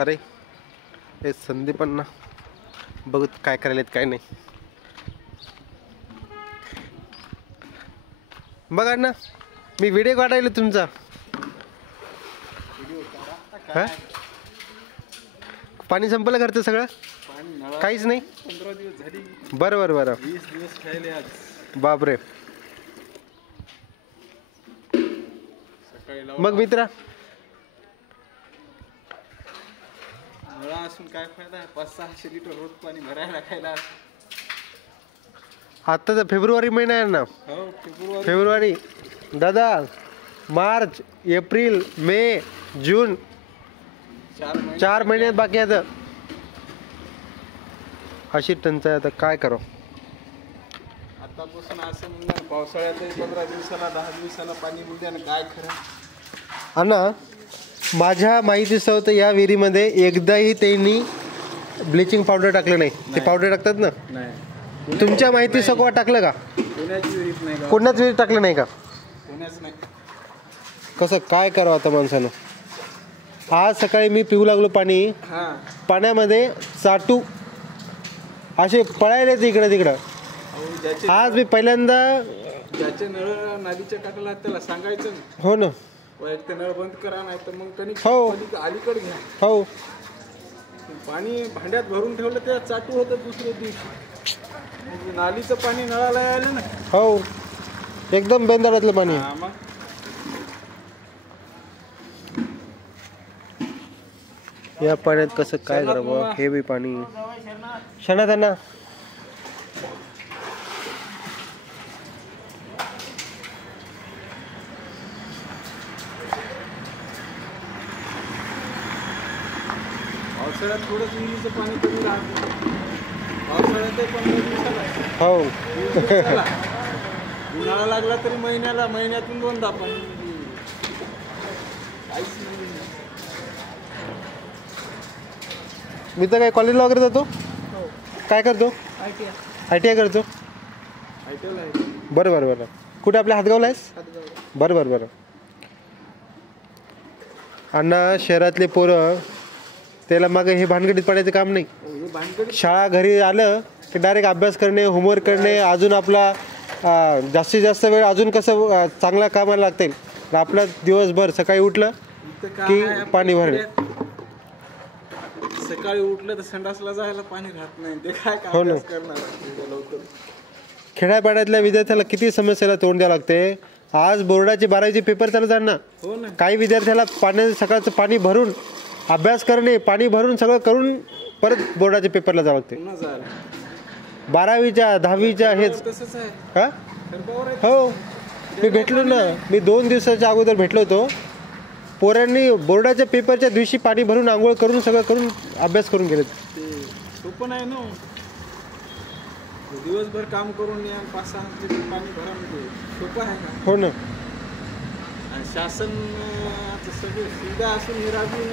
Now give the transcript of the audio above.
अरे हे संदीपांना बघत काय करायलेत काय नाही. बघा ना मी व्हिडिओ काढायला तुमचा. हा पाणी संपलं घरचं सगळं काहीच नाही. 15 दिवस झाली. बरं बरं बरं 20 दिवस खायले आज. बापरे. सकाळी मग मित्रा नळा असून काय फायदा आहे. 500-600 लिटर रोज पाणी भरायला खायला. आता तर फेब्रुवारी महिना आहे ना. हो फेब्रुवारी दादा मार्च एप्रिल मे जून 4 महिन्यात बाकी आहे. अशी टंचाई आता काय करो. आतापासून असं म्हणणार पावसाळ्यात 15 दिवसाला 10 दिवसाला पाणी मिळते ना काय खरं. अण्णा माझ्या माहितीसह तर या विहिरीमध्ये एकदाही त्यांनी ब्लिचिंग पावडर टाकलं नाही. ते पावडर टाकतात ना. नाही तुमच्या माहितीसह कोणा टाकलं का? कोणाची विहिरीत नाही का? कोणाच विहिरीत टाकलं नाही का? कोणाच नाही. कसं काय करावं आता माणसानं. आज सकाळी मी पिऊ लागलो पाणी. हां पाण्यामध्ये चाटू असे पळायले इकडं तिकडं. ज्याचे आज मी पहिल्यांदा ज्याचे नळ नालीच्या टाकला त्याला सांगायचं ना. हो ना. एक तर नळ बंद करा नाही तर मग कधी हो. अलीकडे घ्या. हो पाणी भांड्यात भरून ठेवलं ते चाटू होतं दुसऱ्या दिवशी. मग नालीचं पाणी नळाला आलं ना. हो एकदम बेंदारातलं पाणी. हा, मग या पाण्यात कसं काय करावं. हे बी पाणी क्षणात आहे ना. पावसाळ्यात थोडंच विहिरीचं पाणी कमी राहतं. पावसाळ्यात 15 दिवसाला हो 20 दिवसाला. उन्हाळा लागला तरी महिन्यातून 2दा पाणी. काहीच नाही. मी तर काय कॉलेजला वगैरे जातो. काय करतो? ITI करतो. ऐकलं आहे. बरं बरं बरं. कुठे आपल्या हातगावला आहेस? बरं बरं बरं. अण्णा शहरातले पोरं त्याला मागे हे भानगडीत पडायचं काम नाही. हे भानगड शाळा घरी आलं की डायरेक्ट अभ्यास करणे होमवर्क करणे. अजून आपला जास्तीत जास्त वेळ अजून कसं चांगला कामाला लागते. आपला दिवसभर सकाळी उठलं की पाणी भरणे. सकाळी उठलं तर संडासला जायला पाणी राहत नाही. ते काय हो ना. करणार लवकर. खेड्यापाड्यातल्या विद्यार्थ्याला किती समस्याला तोंड द्यावं लागते. आज बोर्डाचे 12वीचे पेपर चालू आहेत ना. हो ना. काही विद्यार्थ्याला सकाळचं पाणी भरून अभ्यास करणे पाणी भरून सगळं करून परत बोर्डाच्या पेपरला जावं लागते. पुन्हा जायला 12वीच्या 10वीच्या हेच. तसंच आहे. हा गरबावर आहे. हो मी भेटलो ना. मी 2 दिवसाच्या अगोदर भेटलो होतो. पोरांनी बोर्डाच्या पेपरच्या दिवशी पाणी भरून आंघोळ करून सगळं करून अभ्यास करून गेले. ते सोपं नाही ना. दिवसभर काम करून या 5-6 लिटर पाणी भरा म्हणजे सोपं आहे का? हो ना. शासन सगळं सुविधा असून हे राबवून